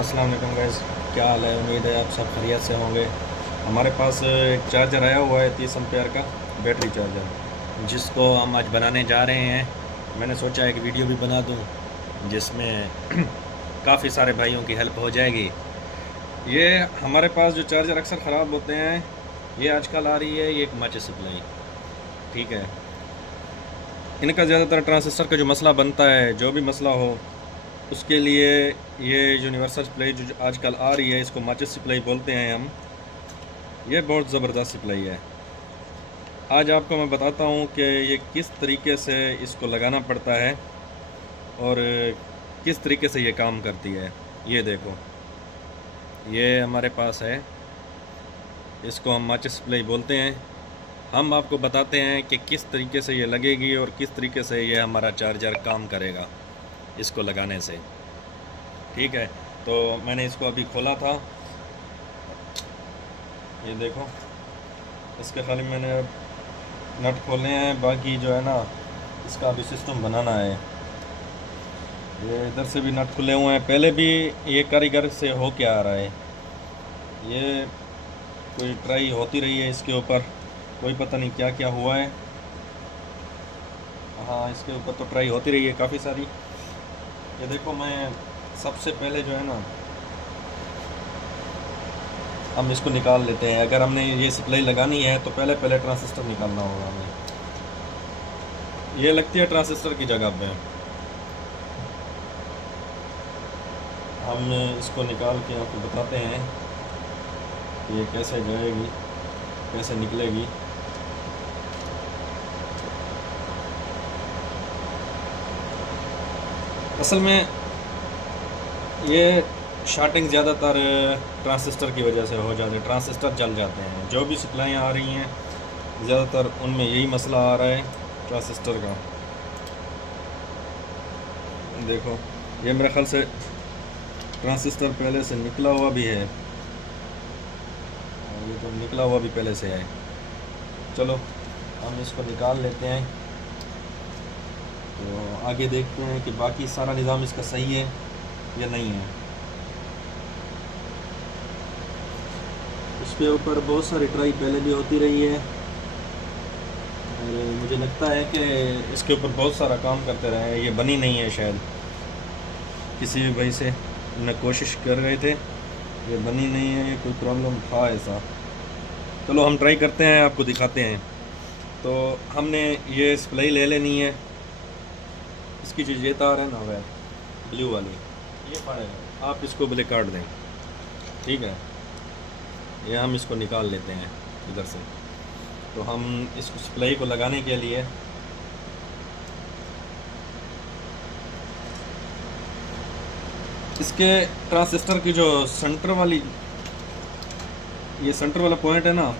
अस्सलाम वालेकुम गाइस, क्या हाल है। उम्मीद है आप सब खैरियत से होंगे। हमारे पास एक चार्जर आया हुआ है 30 एम्पेयर का बैटरी चार्जर, जिसको हम आज बनाने जा रहे हैं। मैंने सोचा एक वीडियो भी बना दूं जिसमें काफ़ी सारे भाइयों की हेल्प हो जाएगी। ये हमारे पास जो चार्जर अक्सर ख़राब होते हैं, ये आजकल आ रही है ये एक माचिस सप्लाई। ठीक है, इनका ज़्यादातर ट्रांजिस्टर का जो मसला बनता है, जो भी मसला हो उसके लिए ये यूनिवर्सल सप्लाई जो आजकल आ रही है, इसको माचिस सप्लाई बोलते हैं हम। ये बहुत ज़बरदस्त सप्लाई है। आज आपको मैं बताता हूँ कि ये किस तरीके से इसको लगाना पड़ता है और किस तरीके से ये काम करती है। ये देखो, ये हमारे पास है, इसको हम माचिस सप्लाई बोलते हैं। हम आपको बताते हैं कि किस तरीके से ये लगेगी और किस तरीके से ये हमारा चार्जर काम करेगा इसको लगाने से। ठीक है, तो मैंने इसको अभी खोला था, ये देखो, इसके खाली मैंने नट खोले हैं, बाकी जो है ना इसका अभी सिस्टम बनाना है। ये इधर से भी नट खुले हुए हैं, पहले भी ये कारीगर से हो क्या आ रहा है, ये कोई ट्राई होती रही है इसके ऊपर, कोई पता नहीं क्या क्या हुआ है। हाँ, इसके ऊपर तो ट्राई होती रही है काफ़ी सारी। ये देखो, मैं सबसे पहले जो है ना हम इसको निकाल लेते हैं। अगर हमने ये सप्लाई लगानी है तो पहले ट्रांजिस्टर निकालना होगा हमें। ये लगती है ट्रांजिस्टर की जगह पे। हम इसको निकाल के आपको बताते हैं कि ये कैसे जाएगी, कैसे निकलेगी। असल में ये शार्टिंग ज़्यादातर ट्रांजिस्टर की वजह से हो जाती है, ट्रांजिस्टर जल जाते हैं। जो भी सप्लाइयाँ आ रही हैं ज़्यादातर उनमें यही मसला आ रहा है ट्रांजिस्टर का। देखो, ये मेरे ख्याल से ट्रांजिस्टर पहले से निकला हुआ भी है, और ये तो निकला हुआ भी पहले से है। चलो हम इसको निकाल लेते हैं, तो आगे देखते हैं कि बाकी सारा निज़ाम इसका सही है या नहीं है। इसके ऊपर बहुत सारी ट्राई पहले भी होती रही है, और मुझे लगता है कि इसके ऊपर बहुत सारा काम करते रहे हैं। ये बनी नहीं है, शायद किसी भी भाई से न कोशिश कर रहे थे, ये बनी नहीं है, ये कोई प्रॉब्लम था ऐसा। चलो हम ट्राई करते हैं, आपको दिखाते हैं। तो हमने ये सप्लाई ले लेनी है, इसकी जो ये तार है ना वह ब्लू वाली, ये पड़ेगा, आप इसको भले काट दें। ठीक है, ये हम इसको निकाल लेते हैं इधर से। तो हम इसको सप्लाई को लगाने के लिए इसके ट्रांजिस्टर की जो सेंटर वाली, ये सेंटर वाला पॉइंट है ना,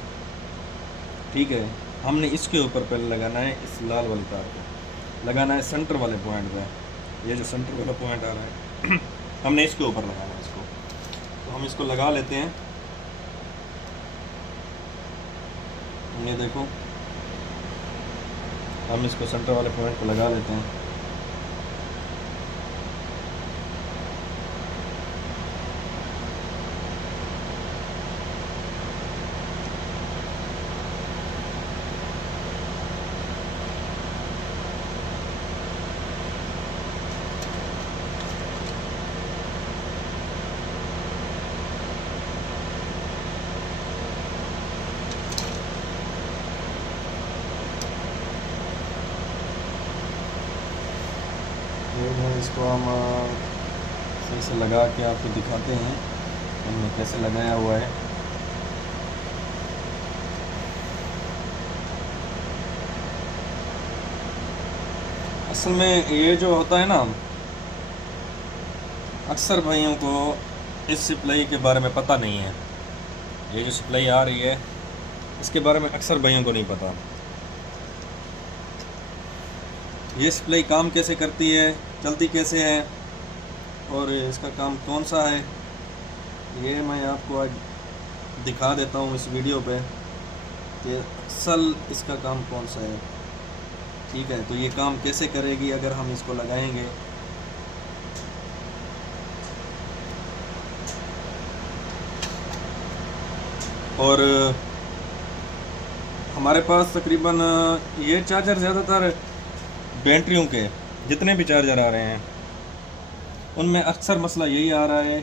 ठीक है, हमने इसके ऊपर पहले लगाना है, इस लाल वाली तार को लगाना है सेंटर वाले पॉइंट पे। ये जो सेंटर वाला पॉइंट आ रहा है हमने इसके ऊपर लगाना है इसको। तो हम इसको लगा लेते हैं। ये देखो, हम इसको सेंटर वाले पॉइंट को लगा लेते हैं। इसको हम सही से लगा के आपको दिखाते हैं हमने कैसे लगाया हुआ है। असल में ये जो होता है ना, अक्सर भाइयों को इस सप्लाई के बारे में पता नहीं है। ये जो सप्लाई आ रही है इसके बारे में अक्सर भाइयों को नहीं पता। ये सप्लाई काम कैसे करती है, चलती कैसे है और इसका काम कौन सा है, ये मैं आपको आज दिखा देता हूँ इस वीडियो पे कि असल इसका काम कौन सा है। ठीक है, तो ये काम कैसे करेगी अगर हम इसको लगाएंगे। और हमारे पास तकरीबन ये चार्जर ज़्यादातर बैटरियों के जितने भी चार्जर आ रहे हैं उनमें अक्सर मसला यही आ रहा है,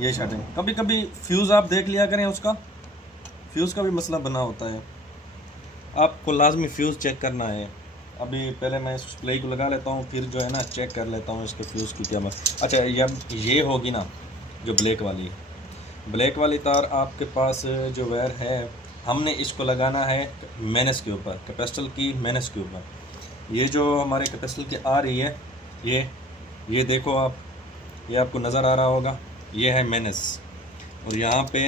ये शॉर्टिंग। कभी कभी फ्यूज़ आप देख लिया करें, उसका फ्यूज़ का भी मसला बना होता है, आपको लाजमी फ्यूज़ चेक करना है। अभी पहले मैं इस प्ले को लगा लेता हूँ, फिर जो है ना चेक कर लेता हूँ इसके फ्यूज़ की क्या मसला। अच्छा, ये होगी ना जो ब्लैक वाली तार आपके पास जो वायर है, हमने इसको लगाना है मैनस के ऊपर, कैपेसिटर की मैनस के ऊपर। ये जो हमारे कैपेसिटर की आ रही है, ये देखो आप, ये आपको नज़र आ रहा होगा, ये है मैनस। और यहाँ पे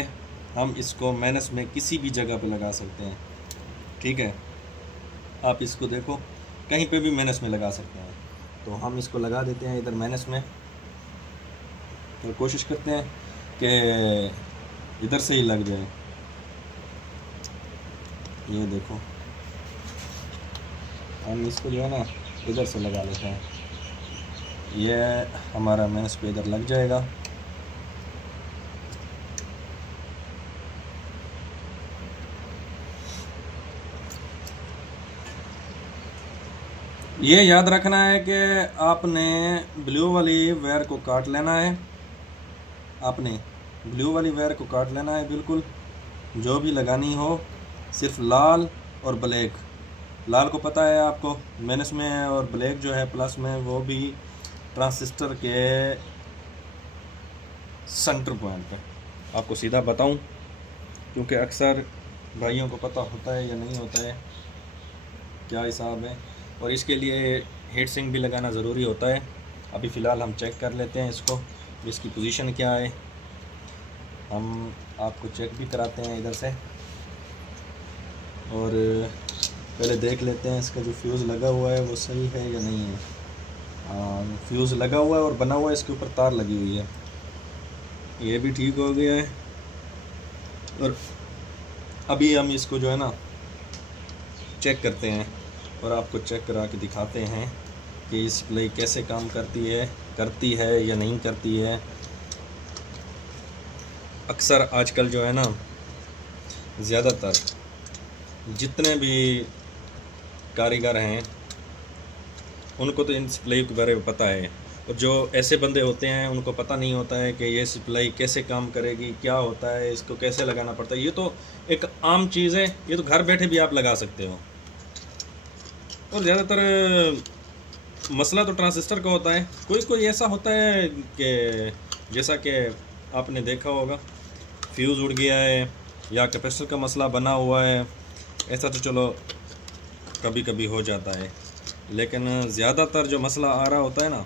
हम इसको मैनस में किसी भी जगह पे लगा सकते हैं, ठीक है। आप इसको देखो, कहीं पे भी मैनस में लगा सकते हैं। तो हम इसको लगा देते हैं इधर मैनस में, तो कोशिश करते हैं कि इधर से ही लग जाए। ये देखो, हम इसको जो है ना इधर से लगा लेते हैं, ये हमारा मैनस पे इधर लग जाएगा। ये याद रखना है कि आपने ब्लू वाली वायर को काट लेना है, आपने ब्लू वाली वायर को काट लेना है बिल्कुल। जो भी लगानी हो सिर्फ लाल और ब्लैक, लाल को पता है आपको माइनस में है, और ब्लैक जो है प्लस में, वो भी ट्रांजिस्टर के सेंटर पॉइंट पे। आपको सीधा बताऊं क्योंकि अक्सर भाइयों को पता होता है या नहीं होता है क्या हिसाब है, और इसके लिए हीट सिंक भी लगाना ज़रूरी होता है। अभी फ़िलहाल हम चेक कर लेते हैं इसको, इसकी पोजीशन क्या है, हम आपको चेक भी कराते हैं इधर से। और पहले देख लेते हैं इसका जो फ्यूज़ लगा हुआ है वो सही है या नहीं है। फ्यूज़ लगा हुआ है और बना हुआ है, इसके ऊपर तार लगी हुई है, ये भी ठीक हो गया है। और अभी हम इसको जो है ना चेक करते हैं और आपको चेक करा के दिखाते हैं कि इस प्ले कैसे काम करती है या नहीं करती है। अक्सर आजकल जो है ना ज़्यादातर जितने भी कारीगर हैं उनको तो इन सिप्लाई के बारे में पता है, और जो ऐसे बंदे होते हैं उनको पता नहीं होता है कि ये सिप्लाई कैसे काम करेगी, क्या होता है, इसको कैसे लगाना पड़ता है। ये तो एक आम चीज़ है, ये तो घर बैठे भी आप लगा सकते हो। और ज़्यादातर मसला तो ट्रांजिस्टर का होता है। कोई ऐसा होता है कि जैसा कि आपने देखा होगा फ्यूज़ उड़ गया है या कैपेसिटर का मसला बना हुआ है, ऐसा तो चलो कभी कभी हो जाता है, लेकिन ज़्यादातर जो मसला आ रहा होता है ना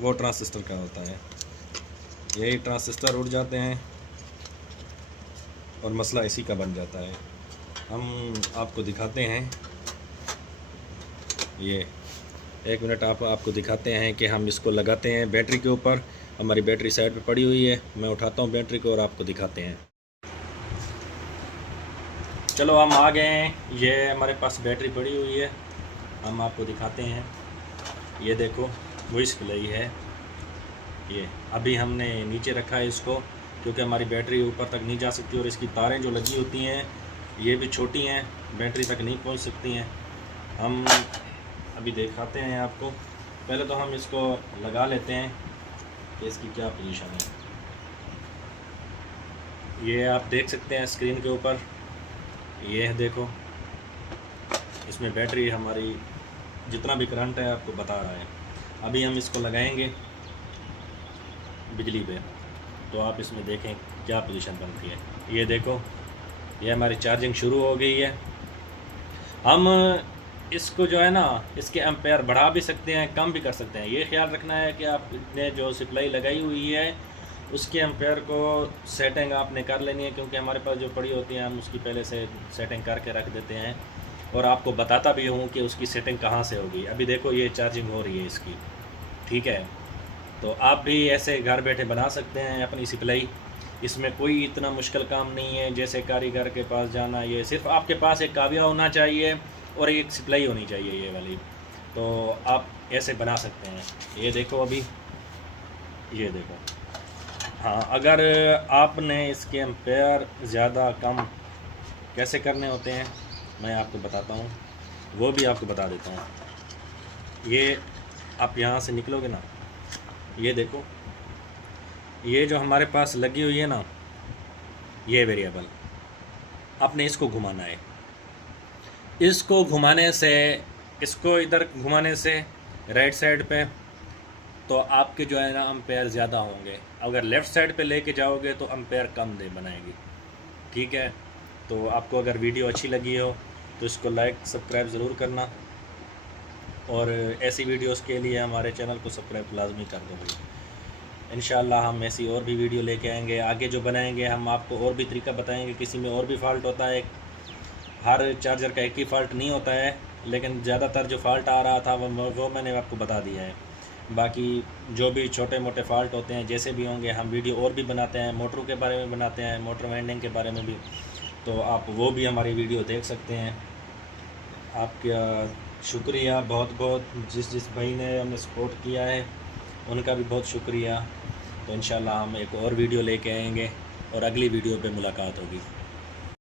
वो ट्रांजिस्टर का होता है। यही ट्रांजिस्टर उड़ जाते हैं और मसला इसी का बन जाता है। हम आपको दिखाते हैं, ये एक मिनट आपको दिखाते हैं कि हम इसको लगाते हैं बैटरी के ऊपर। हमारी बैटरी साइड पे पड़ी हुई है, मैं उठाता हूँ बैटरी को और आपको दिखाते हैं। चलो हम आ गए हैं, ये हमारे पास बैटरी पड़ी हुई है, हम आपको दिखाते हैं। ये देखो वो डिस्प्ले है, ये अभी हमने नीचे रखा है इसको क्योंकि हमारी बैटरी ऊपर तक नहीं जा सकती, और इसकी तारें जो लगी होती हैं ये भी छोटी हैं, बैटरी तक नहीं पहुंच सकती हैं। हम अभी दिखाते हैं आपको। पहले तो हम इसको लगा लेते हैं कि इसकी क्या पोजीशन है। ये आप देख सकते हैं स्क्रीन के ऊपर, ये है देखो, इसमें बैटरी हमारी जितना भी करंट है आपको बता रहा है। अभी हम इसको लगाएंगे बिजली पे, तो आप इसमें देखें क्या पोजीशन बनती है। ये देखो, ये हमारी चार्जिंग शुरू हो गई है। हम इसको जो है ना इसके एम्पेयर बढ़ा भी सकते हैं, कम भी कर सकते हैं। ये ख्याल रखना है कि आपने जो सप्लाई लगाई हुई है उसके एम्पेयर को सेटिंग आपने कर लेनी है, क्योंकि हमारे पास जो पड़ी होती है हम उसकी पहले से सेटिंग करके रख देते हैं, और आपको बताता भी हूँ कि उसकी सेटिंग कहाँ से होगी। अभी देखो ये चार्जिंग हो रही है इसकी, ठीक है। तो आप भी ऐसे घर बैठे बना सकते हैं अपनी सप्लाई, इसमें कोई इतना मुश्किल काम नहीं है जैसे कारीगर के पास जाना। ये सिर्फ आपके पास एक काविया होना चाहिए और एक सप्लाई होनी चाहिए ये वाली, तो आप ऐसे बना सकते हैं। ये देखो, अभी ये देखो हाँ, अगर आपने इसके एम्पेयर ज़्यादा कम कैसे करने होते हैं मैं आपको बताता हूँ, वो भी आपको बता देता हूँ। ये आप यहाँ से निकलोगे ना, ये देखो, ये जो हमारे पास लगी हुई है ना, ये वेरिएबल, आपने इसको घुमाना है। इसको घुमाने से, इसको इधर घुमाने से राइट साइड पे, तो आपके जो है ना एम्पेयर ज़्यादा होंगे। अगर लेफ़्ट साइड पे लेके जाओगे तो एम्पेयर कम दे बनाएगी। ठीक है, तो आपको अगर वीडियो अच्छी लगी हो तो इसको लाइक सब्सक्राइब ज़रूर करना, और ऐसी वीडियोस के लिए हमारे चैनल को सब्सक्राइब लाजमी कर दो भाई। इंशाल्लाह हम ऐसी और भी वीडियो लेके आएंगे, आगे जो बनाएंगे हम आपको और भी तरीका बताएंगे। किसी में और भी फ़ाल्ट होता है, हर चार्जर का एक ही फ़ाल्ट नहीं होता है, लेकिन ज़्यादातर जो फ़ाल्ट आ रहा था वो मैंने आपको बता दिया है। बाकी जो भी छोटे मोटे फ़ाल्ट होते हैं जैसे भी होंगे हम वीडियो और भी बनाते हैं, मोटरों के बारे में बनाते हैं, मोटर वाइंडिंग के बारे में भी, तो आप वो भी हमारी वीडियो देख सकते हैं। आपका शुक्रिया बहुत बहुत, जिस भाई ने हमें सपोर्ट किया है उनका भी बहुत शुक्रिया। तो इंशाल्लाह हम एक और वीडियो लेके आएंगे और अगली वीडियो पे मुलाकात होगी।